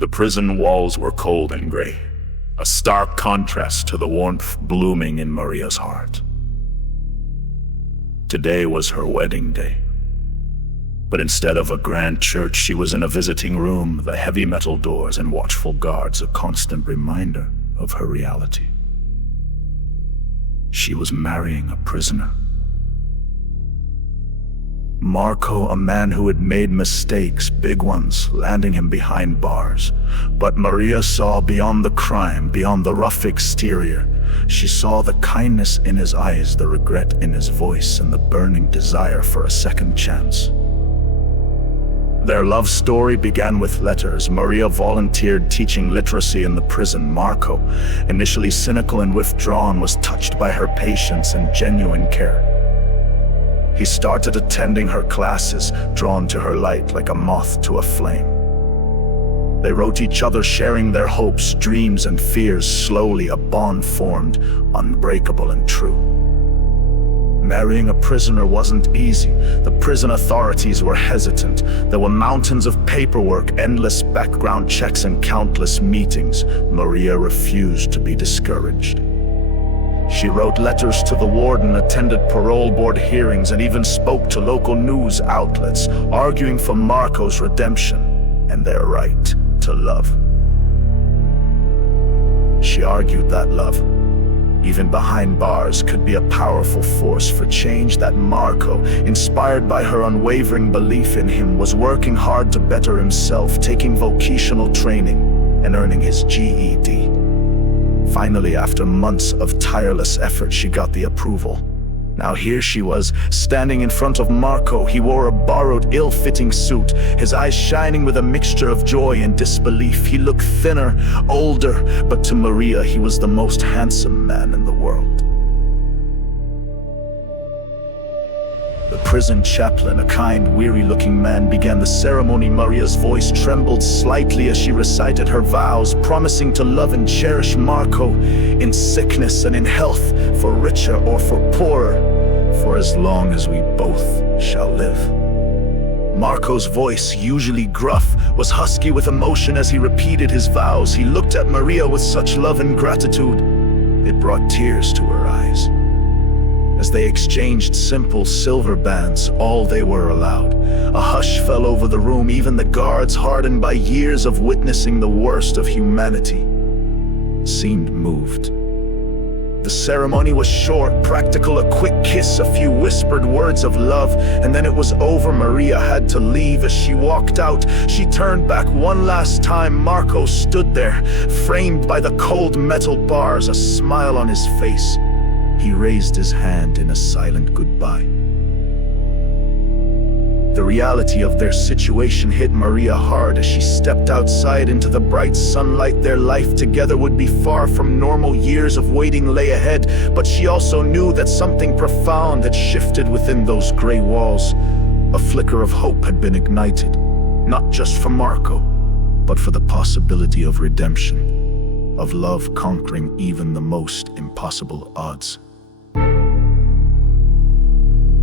The prison walls were cold and gray, a stark contrast to the warmth blooming in Maria's heart. Today was her wedding day. But instead of a grand church, she was in a visiting room, the heavy metal doors and watchful guards a constant reminder of her reality. She was marrying a prisoner. Marco, a man who had made mistakes, big ones, landing him behind bars. But Maria saw beyond the crime, beyond the rough exterior. She saw the kindness in his eyes, the regret in his voice, and the burning desire for a second chance. Their love story began with letters. Maria volunteered teaching literacy in the prison. Marco, initially cynical and withdrawn, was touched by her patience and genuine care. He started attending her classes, drawn to her light like a moth to a flame. They wrote each other, sharing their hopes, dreams, and fears. Slowly, a bond formed, unbreakable and true. Marrying a prisoner wasn't easy. The prison authorities were hesitant. There were mountains of paperwork, endless background checks, and countless meetings. Maria refused to be discouraged. She wrote letters to the warden, attended parole board hearings, and even spoke to local news outlets, arguing for Marco's redemption and their right to love. She argued that love, even behind bars, could be a powerful force for change, that Marco, inspired by her unwavering belief in him, was working hard to better himself, taking vocational training and earning his GED. Finally, after months of tireless effort, she got the approval. Now here she was, standing in front of Marco. He wore a borrowed, ill-fitting suit, his eyes shining with a mixture of joy and disbelief. He looked thinner, older, but to Maria he was the most handsome man in the world. The prison chaplain, a kind, weary-looking man, began the ceremony. Maria's voice trembled slightly as she recited her vows, promising to love and cherish Marco in sickness and in health, for richer or for poorer, for as long as we both shall live. Marco's voice, usually gruff, was husky with emotion as he repeated his vows. He looked at Maria with such love and gratitude, it brought tears to her eyes. As they exchanged simple silver bands, all they were allowed, a hush fell over the room. Even the guards, hardened by years of witnessing the worst of humanity, seemed moved. The ceremony was short, practical, a quick kiss, a few whispered words of love, and then it was over. Maria had to leave. As she walked out, she turned back one last time. Marco stood there, framed by the cold metal bars, a smile on his face. He raised his hand in a silent goodbye. The reality of their situation hit Maria hard as she stepped outside into the bright sunlight. Their life together would be far from normal. Years of waiting lay ahead, but she also knew that something profound had shifted within those gray walls. A flicker of hope had been ignited, not just for Marco, but for the possibility of redemption, of love conquering even the most impossible odds.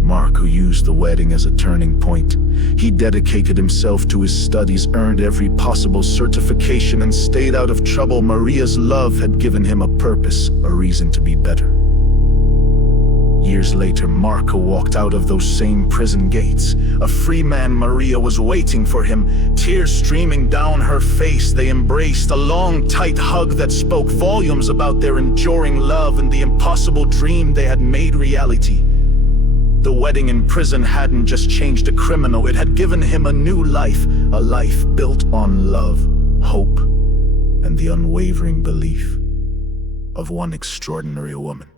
Marco used the wedding as a turning point. He dedicated himself to his studies, earned every possible certification, and stayed out of trouble. Maria's love had given him a purpose, a reason to be better. Years later, Marco walked out of those same prison gates. A free man, Maria was waiting for him, tears streaming down her face. They embraced, a long, tight hug that spoke volumes about their enduring love and the impossible dream they had made reality. The wedding in prison hadn't just changed a criminal, it had given him a new life, a life built on love, hope, and the unwavering belief of one extraordinary woman.